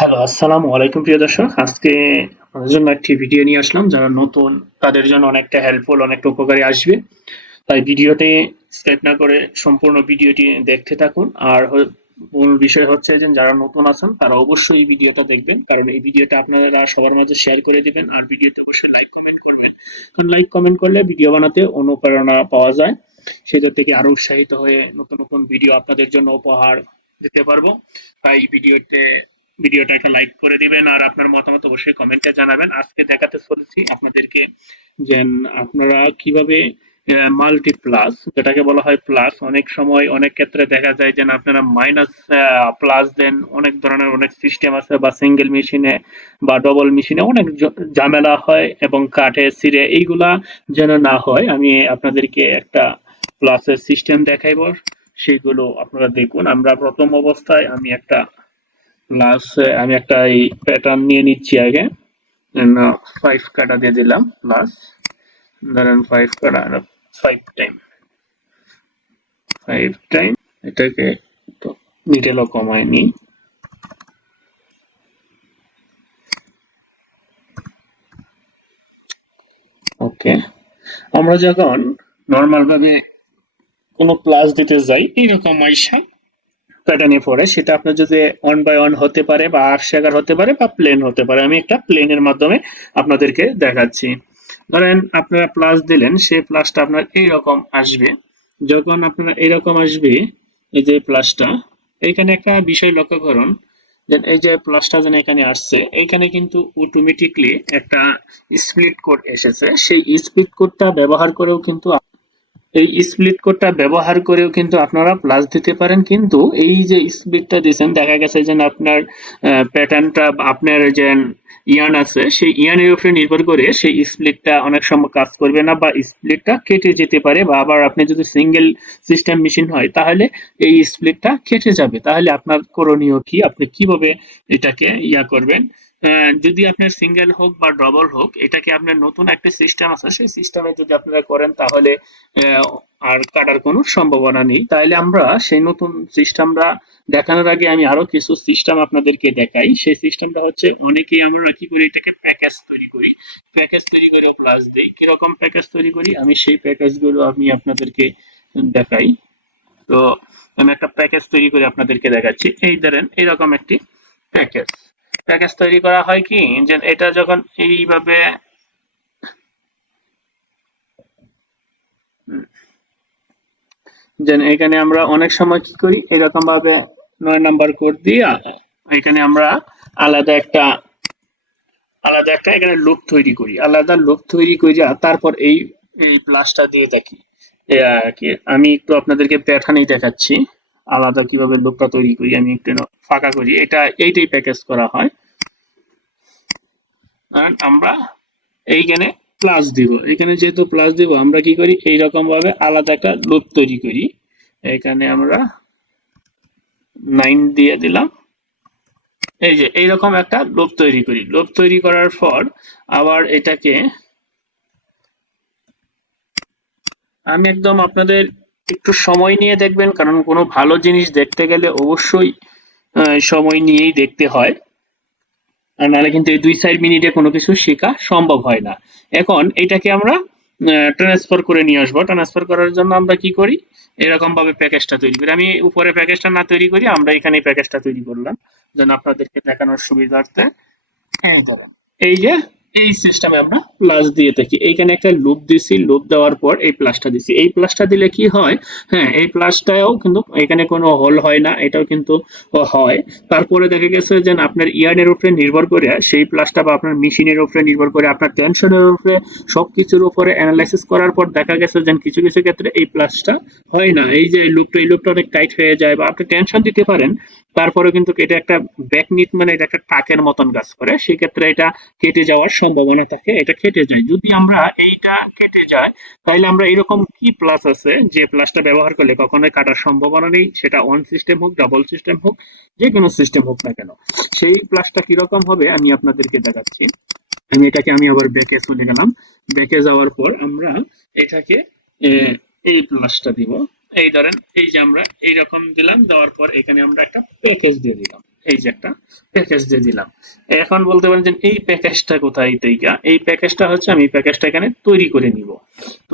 Hello আসসালামু আলাইকুম, প্রিয় দর্শক। আজকে আপনাদের জন্য একটি ভিডিও নিয়ে আসলাম, যারা নতুন, তাদের জন্য অনেকটা হেল্পফুল অনেকটা উপকারী আসবে। তাই ভিডিওতে স্কেপ না করে সম্পূর্ণ ভিডিওটি দেখতে থাকুন। আর মূল বিষয় হচ্ছে যে, যারা নতুন আছেন, তারা অবশ্যই এই ভিডিওটা দেখবেন। কারণ এই ভিডিওটা আপনারা সবার মাঝে শেয়ার করে দিবেন, আর ভিডিওতে অবশ্যই লাইক কমেন্ট করবেন। কারণ লাইক কমেন্ট করলে ভিডিও বানাতে অনুপ্রেরণা পাওয়া যায়। সেটা থেকে আরও উৎসাহিত হয়ে নতুন নতুন ভিডিও আপনাদের জন্য উপহার দিতে পারব। তাই ভিডিওতে ভিডিওটা একটা লাইক করে দিবেন আর আপনার মতামত অবশ্যই কমেন্টে জানাবেন। আজকে দেখাতে চলেছি আপনাদেরকে যে আপনারা কীভাবে মাল্টি প্লাস যেটাকে বলা হয় প্লাস অনেক সময় অনেক ক্ষেত্রে দেখা যায় যে আপনারা মাইনাস প্লাস দেন। অনেক ধরনের অনেক সিস্টেম আছে বা সিঙ্গেল মেশিনে বা ডবল মেশিনে অনেক ঝামেলা হয় এবং কাঠে সিরে এইগুলা যেন না হয়, আমি আপনাদেরকে একটা প্লাসের সিস্টেম দেখাইব। সেগুলো আপনারা দেখুন। আমরা প্রথম অবস্থায় আমি একটা প্লাস আমি একটা এই প্যাটার্ন নিয়ে নিচ্ছি আগে। ফাইভ কাটা দিয়ে দিলাম প্লাস ধরেন ফাইভ কাটা ফাইভ টাইম ফাইভ টাইম এটাকে ডিটেলও কমায় নিই ওকে আমরা যখন নর্মাল ভাবে কোনো প্লাস দিতে যাই, এইরকম আইসা প্যাটার্নে পড়ে, সেটা আপনার যদি অন বাই অন হতে পারে বা আট শেখার হতে পারে বা প্লেন হতে পারে। আমি একটা প্লেনের মাধ্যমে আপনাদেরকে দেখাচ্ছি। ধরেন আপনারা প্লাস দিলেন, সেই প্লাসটা আপনার এইরকম আসবে। যখন আপনারা এইরকম আসবে, এই যে প্লাসটা এইখানে একটা বিষয় লক্ষ্য করুন যে এই যে প্লাসটা যেন এখানে আসছে, এইখানে কিন্তু অটোমেটিকলি একটা স্প্লিট কোড এসেছে। সেই স্প্লিট কোডটা ব্যবহার করেও কিন্তু এই স্প্লিট কোডটা ব্যবহার করেও কিন্তু আপনারা প্লাস দিতে পারেন। কিন্তু এই যে স্প্লিটটা দিয়েছেন, দেখা গেছে যে আপনার প্যাটার্নটা আপনার যে ইয়ান আছে, সেই ইয়ানের উপরে নির্ভর করে সেই স্প্লিটটা অনেক সময় কাজ করবে না বা স্প্লিটটা কেটে যেতে পারে বা আবার আপনি যদি সিঙ্গেল সিস্টেম মেশিন হয়, তাহলে এই স্প্লিটটা কেটে যাবে। তাহলে আপনার করণীয় কি? আপনি কীভাবে এটাকে ইয়া করবেন? যদি আপনার সিঙ্গেল হোক বা ডবল হোক, এটাকে আপনার নতুন একটা সিস্টেম আছে। সেই সিস্টেমে যদি আপনারা করেন, তাহলে আর কাটার কোনো সম্ভাবনা নেই। তাহলে আমরা সেই নতুন সিস্টেমটা দেখানোর আগে আমি আরও কিছু সিস্টেম আপনাদেরকে দেখাই। সেই সিস্টেমটা হচ্ছে অনেকেই আমরা কি করি, এটাকে প্যাকেজ তৈরি করি। প্যাকেজ তৈরি করে প্লাস দিই। কীরকম প্যাকেজ তৈরি করি? আমি সেই প্যাকেজগুলো আমি আপনাদেরকে দেখাই। তো আমি একটা প্যাকেজ তৈরি করে আপনাদেরকে দেখাচ্ছি। এই ধরেন, এরকম একটি প্যাকেজ প্যাকেজ তৈরি করা হয় কি? যে এটা যখন এইভাবে যেন এখানে আমরা অনেক সময় কি করি? এরকম ভাবে নয় নাম্বার কোড দিয়ে এখানে আমরা আলাদা একটা আলাদা একটা এখানে লুপ তৈরি করি। আলাদা লুপ তৈরি করি তারপর এই প্লাসটা দিয়ে দেখি। আমি একটু আপনাদেরকে প্যাটার্নই দেখাচ্ছি। আলাদা কীভাবে লুপটা তৈরি করি আমি একটু ফাঁকা করি। এটা এইটাই প্যাকেজ করা হয়। আর আমরা এইখানে প্লাস দিব। এখানে যেহেতু প্লাস দিব, আমরা কি করি? এইরকম ভাবে আলাদা একটা লুপ তৈরি করি। এখানে আমরা নাইন দিয়ে দিলাম। এই যে, এইরকম একটা লুপ তৈরি করি। লুপ তৈরি করার পর আবার এটাকে আমি একদম আপনাদের একটু সময় নিয়ে দেখবেন কারণ কোনো ভালো জিনিস দেখতে গেলে অবশ্যই সময় নিয়েই দেখতে হয়। আর নাহলে কিন্তু এই দুই চার মিনিটে কোনো কিছু শেখা সম্ভব হয় না। এখন এটাকে আমরা ট্রান্সফার করে নিয়ে আসব। ট্রান্সফার করার জন্য আমরা কি করি? এরকম ভাবে প্যাকেজটা তৈরি করি। আমি উপরে প্যাকেজটা না তৈরি করি আমরা এখানে প্যাকেজটা তৈরি করলাম। যেন আপনাদেরকে দেখানোর সুবিধার্থে ধরেন। এই যে এই সিস্টেমে আমরা প্লাস দিয়ে থাকি। এইখানে একটা লুপ দিছি লুপ দেওয়ার পর এই প্লাসটা দিছি। এই প্লাসটা দিলে কি হয়? হ্যাঁ এই প্লাসটাও কিন্তু এখানে কোনো হোল হয় না, এটাও কিন্তু হয়। তারপরে দেখা গেছে যে আপনার ইয়ার্নের উপরে নির্ভর করে সেই প্লাসটা বা আপনার মেশিনের উপরে নির্ভর করে, আপনার টেনশনের উপরে, সবকিছুর উপরে অ্যানালাইসিস করার পর দেখা গেছে যে কিছু কিছু ক্ষেত্রে এই প্লাসটা হয় না। এই যে লুপটা এই লুপটা অনেক টাইট হয়ে যায় বা আপনি টেনশন দিতে পারেন তারপরে কিন্তু এটা একটা ব্যাকনিট মানে এটা একটা টাকের মতন কাজ করে। সেই ক্ষেত্রে এটা কেটে যাওয়ার সম্ভাবনা থাকে, এটা কেটে যায়। যদি আমরা এইটা কেটে যায় তাহলে আমরা এরকম কি প্লাস আছে? যে প্লাসটা ব্যবহার করলে কখনোই কাটার সম্ভাবনা নেই, সেটা ওয়ান সিস্টেম হোক ডাবল সিস্টেম হোক যে কোনো সিস্টেম হোক না কেন। সেই প্লাসটা কীরকম হবে আমি আপনাদেরকে দেখাচ্ছি। আমি এটাকে, আমি আবার ব্যাকে চলে গেলাম। ব্যাকে যাওয়ার পর আমরা এটাকে এই প্লাসটা দিব। এই ধরেন, এই যে আমরা এইরকম দিলাম, দেওয়ার পর এখানে আমরা একটা প্যাকেজ দিয়ে দিলাম। এই যে একটা প্যাকেজ দিয়ে দিলাম। এখন বলতে পারেন যে এই প্যাকেজটা কোথায় থেকে? এই প্যাকেজটা হচ্ছে আমি প্যাকেজটা এখানে তৈরি করে নিব।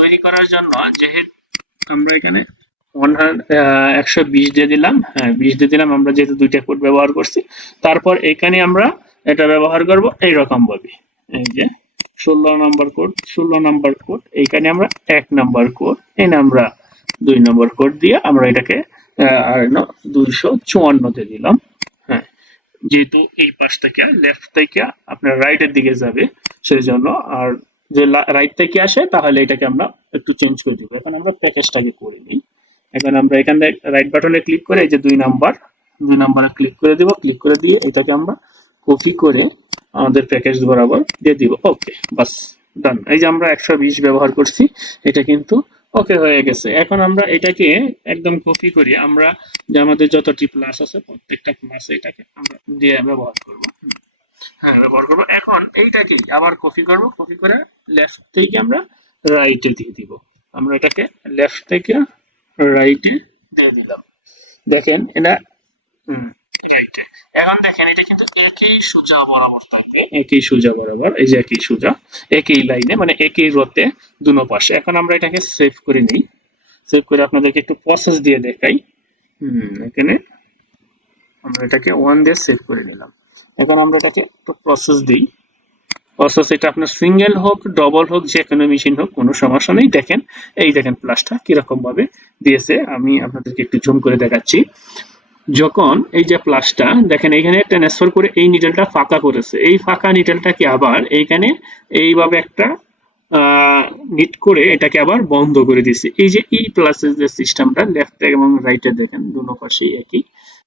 তৈরি করার জন্য যেহেতু আমরা এখানে একশো বিশ দিয়ে দিলাম। হ্যাঁ বিশ দিয়ে দিলাম, আমরা যেহেতু দুইটা কোড ব্যবহার করছি। তারপর এখানে আমরা এটা ব্যবহার করব এইরকম ভাবে। এই যে ষোলো নম্বর কোড ষোলো নম্বর কোড এইখানে আমরা এক নম্বর কোড এখানে আমরা দুই নম্বর কোড দিয়ে আমরা এটাকে দুইশো চুয়ান্নতে দিলাম। যেহেতু এই পাশ থেকে লেফট থেকে আপনার রাইটের দিকে যাবে সেই জন্য আর যে রাইট থেকে আসে, তাহলে এটাকে আমরা একটু চেঞ্জ করে দিব। এখন আমরা প্যাকেজটাকে করে নিই। এখন আমরা এখান রাইট বাটনে ক্লিক করে এই যে দুই নাম্বার দুই নাম্বারে ক্লিক করে দিব। ক্লিক করে দিয়ে এটাকে আমরা কপি করে আমাদের প্যাকেজ বরাবর দিয়ে দিব। ওকে বাস ডান এই যে আমরা একশো বিশ ব্যবহার করছি, এটা কিন্তু ওকে হয়ে গেছে। এখন আমরা এটাকে একদম কপি করি। আমরা যে আমাদের যতটি প্লাস আছে প্রত্যেকটা ক্লাসে এটাকে আমরা দিয়ে আমরা ব্যবহার করব। হ্যাঁ ব্যবহার করব। এখন এইটাকে আবার কপি করব। কপি করে লেফট থেকে আমরা রাইটে দিয়ে দিব। আমরা এটাকে লেফট থেকে রাইটে দিয়ে দিলাম। দেখেন, এটা রাইটে এখন দেখেন, এটা কিন্তু একই সোজা বরাবর থাকবে। একই সোজা বরাবর, এই যে একই সোজা, একই লাইনে মানে একই রতে দুনো পাশে। এখন আমরা এটাকে সেভ করে নিই। সেভ করে আপনাদেরকে একটু প্রসেস দিয়ে দেখাই। হুম, এখানে আমরা এটাকে ওয়ান দিয়ে সেভ করে নিলাম। এখন আমরা এটাকে একটু প্রসেস দিই। প্রসেস এটা আপনার সিঙ্গেল হোক ডবল হোক, যে কোনো মেশিন হোক, কোনো সমস্যা নেই। দেখেন, এই দেখেন প্লাসটা কীরকম ভাবে দিয়েছে। আমি আপনাদেরকে একটু জুম করে দেখাচ্ছি। যখন এই যে প্লাসটা, দেখেন এখানে ট্রান্সফার করে এই নিডেলটা ফাঁকা করেছে। এই ফাঁকা নিডেলটাকে আবার এইখানে এইভাবে একটা নিট করে এটাকে আবার বন্ধ করে দিছে এই যে ই প্লাসের যে সিস্টেমটা লেফট এবং রাইটে দেখেন, দুনো পাশেই একই।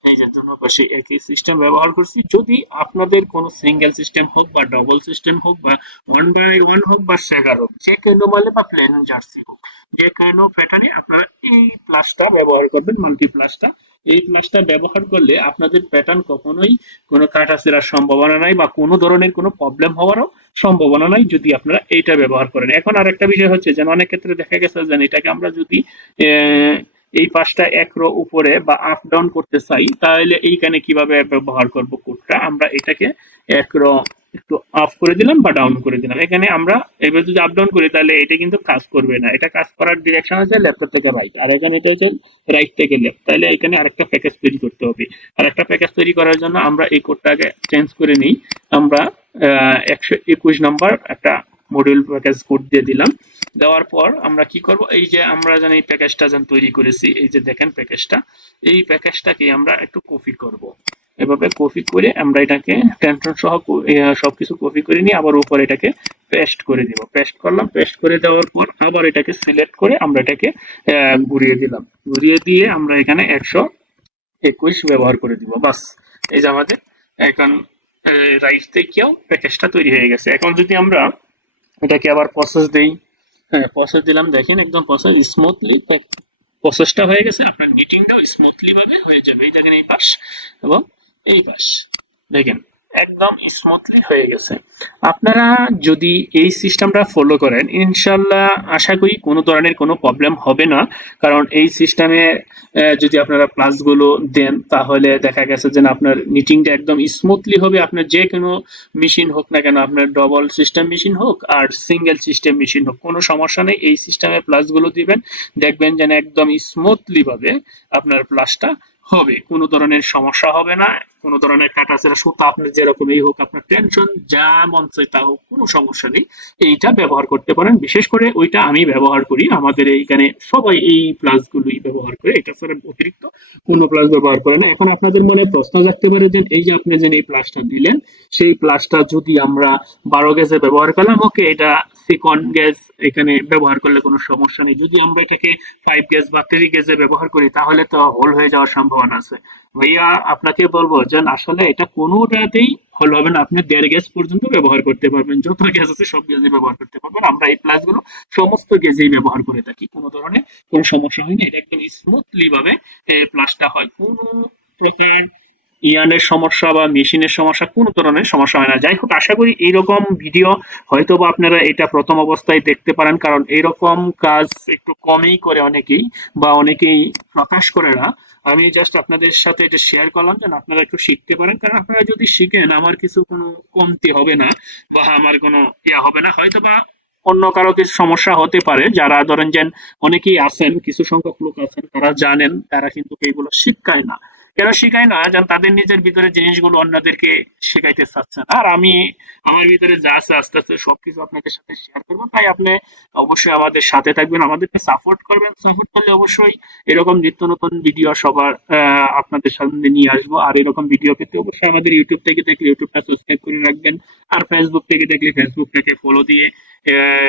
এই যে দুনো পাশে একই সিস্টেম ব্যবহার করছি। যদি আপনাদের কোনো সিঙ্গেল সিস্টেম হোক বা ডবল সিস্টেম হোক বা ওয়ান বাই ওয়ান হোক বা শেগার হোক, যে কোনো মালে বা প্লেন জার্সি হোক, যে কোনো প্যাটার্নে আপনারা এই প্লাসটা ব্যবহার করবেন মাল্টি প্লাসটা এই প্লাসটা ব্যবহার করলে আপনাদের প্যাটার্ন কখনোই কোনো কাটাছেড়ার সম্ভাবনা নাই বা কোনো ধরনের কোনো প্রবলেম হওয়ারও সম্ভাবনা নাই যদি আপনারা এইটা ব্যবহার করেন। এখন আরেকটা বিষয় হচ্ছে যে অনেক ক্ষেত্রে দেখা গেছে যে এটাকে আমরা যদি এই পাশটা এক রো উপরে বা আপ ডাউন করতে চাই, তাহলে এইখানে কীভাবে ব্যবহার করব কোডটা আমরা এটাকে এক রো একটু অফ করে দিলাম বা ডাউন করে দিলাম। এখানে আমরা এবার যদি আপ ডাউন করি, তাহলে এটা কিন্তু কাজ করবে না। এটা কাজ করার ডিরেকশন আছে ল্যাপটপ থেকে রাইট আর এখানে এটা হচ্ছে রাইট থেকে লেফট তাহলে এখানে আরেকটা প্যাকেজ তৈরি করতে হবে। আর একটা প্যাকেজ তৈরি করার জন্য আমরা এই কোডটাকে চেঞ্জ করে নিই। আমরা একশো একুশ নাম্বার একটা মডিউল প্যাকেজ কোড দিয়ে দিলাম। দেওয়ার পর আমরা কি করব? এই যে আমরা এই প্যাকেজটা যেন তৈরি করেছি, এই যে দেখেন প্যাকেজটা, এই প্যাকেজটাকে আমরা একটু কপি করব। এভাবে কপি করে আমরা এটাকে টেনশন সহ সবকিছু কপি করে নিয়ে আবার উপরে এটাকে পেস্ট করে দিব। পেস্ট করলাম, পেস্ট করে দেওয়ার পর আবার এটাকে সিলেক্ট করে আমরা এটাকে ঘুরিয়ে দিলাম। ঘুরিয়ে দিয়ে আমরা এখানে একশো একুশ ব্যবহার করে দিব। বাস, এই যে আমাদের এখন রাইস থেকেও প্যাকেজটা তৈরি হয়ে গেছে। এখন যদি আমরা এটাকে আবার প্রসেস দেই হ্যাঁ প্রসেস দিলাম। দেখেন, একদম প্রসেস স্মুথলি প্রসেসটা হয়ে গেছে, আপনার মিটিংটাও স্মুথলি ভাবে হয়ে যাবে। এই দেখেন এই পাশ এবং এই পাশ। দেখেন একদম স্মুথলি হয়ে গেছে। আপনারা যদি এই সিস্টেমটা ফলো করেন, ইনশাল্লাহ আশা করি কোনো ধরনের কোনো প্রবলেম হবে না। কারণ এই সিস্টেমে যদি আপনারা প্লাসগুলো দেন, তাহলে দেখা গেছে যে আপনার মিটিংটা একদম স্মুথলি হবে। আপনার যে কোনো মেশিন হোক না কেন, আপনার ডবল সিস্টেম মেশিন হোক আর সিঙ্গেল সিস্টেম মেশিন হোক, কোনো সমস্যা নেই। এই সিস্টেমে প্লাসগুলো দিবেন, দেখবেন যেন একদম স্মুথলিভাবে আপনার প্লাসটা হবে। কোনো ধরনের সমস্যা হবে না। কোনো ধরনের কাটাছেড়া সুতা আপনার যেরকমই হোক, আপনার টেনশন যা মন চাই তা হোক, কোনো সমস্যা নেই। এইটা ব্যবহার করতে পারেন। বিশেষ করে ওইটা আমি ব্যবহার করি। আমাদের এইখানে সবাই এই প্লাসগুলোই ব্যবহার করে। এটা ছাড়া অতিরিক্ত কোনো প্লাস ব্যবহার করে না। এখন আপনাদের মনে প্রশ্ন থাকতে পারে যে, এই যে আপনি যে এই প্লাসটা দিলেন, সেই প্লাসটা যদি আমরা বারো গেজে ব্যবহার করলাম, ওকে, এটা সেকন্ড গ্যাস এখানে ব্যবহার করলে কোনো সমস্যা নেই। যদি আমরা এটাকে ফাইভ গ্যাস বা থ্রি গ্যাসে ব্যবহার করি, তাহলে তো হোল হয়ে যাওয়ার সম্ভাবনা আছে। ভাইয়া, আপনাকে বলব যে আসলে এটা কোনোটাতেই হল হবে না। আপনি দেড় গ্যাস পর্যন্ত ব্যবহার করতে পারবেন। যত গ্যাস আছে, সব গ্যাসে ব্যবহার করতে পারবেন। আমরা এই প্লাসগুলো সমস্ত গ্যাসেই ব্যবহার করে থাকি। কোনো ধরনের কোনো সমস্যা হয়নি। এটা একদম স্মুথলি ভাবে প্লাসটা হয়। কোনো প্রকার ইয়ানের সমস্যা বা মেশিনের সমস্যা, কোনো ধরনের সমস্যা হয় না। যাই হোক, আশা করি এইরকম ভিডিও হয়তো বা আপনারা এটা প্রথম অবস্থায় দেখতে পারেন। কারণ এইরকম কাজ একটু কমই করে অনেকেই বা অনেকেই প্রকাশ করে না। আমি জাস্ট আপনাদের সাথে এটা শেয়ার করলাম, যেন আপনারা একটু শিখতে পারেন। কারণ আপনারা যদি শিখেন, আমার কিছু কোনো কমতি হবে না, বা আমার কোনো ইয়া হবে না। হয়তো বা অন্য কারও কিছু সমস্যা হতে পারে। যারা ধরেন যে অনেকেই আছেন, কিছু সংখ্যক লোক আছেন, তারা জানেন, তারা কিন্তু এইগুলো শিক্ষায় না। কেন শিখায় না? যেন তাদের নিজের ভিতরে জিনিসগুলো অন্যদেরকে শেখাইতে চাচ্ছে না আর আমি আমার ভিতরে যা আছে আস্তে আস্তে সবকিছু আপনাদের সাথে শেয়ার করব। তাই আপনি অবশ্যই আমাদের সাথে থাকবেন, আমাদেরকে সাপোর্ট করবেন। সাপোর্ট করলে অবশ্যই এরকম নিত্য নতুন ভিডিও সবার আপনাদের সামনে নিয়ে আসব। আর এরকম ভিডিও পেতে অবশ্যই আমাদের ইউটিউব থেকে দেখলে ইউটিউবটা সাবস্ক্রাইব করে রাখবেন। আর ফেসবুক থেকে দেখলে ফেসবুকটাকে ফলো দিয়ে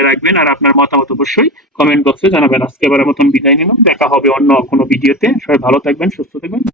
রাখবেন। আর আপনার মতামত অবশ্যই কমেন্ট বক্সে জানাবেন। আজকে এবারের মতন বিদায় নিলাম। দেখা হবে অন্য কোনো ভিডিওতে সবাই ভালো থাকবেন, সুস্থ থাকবেন।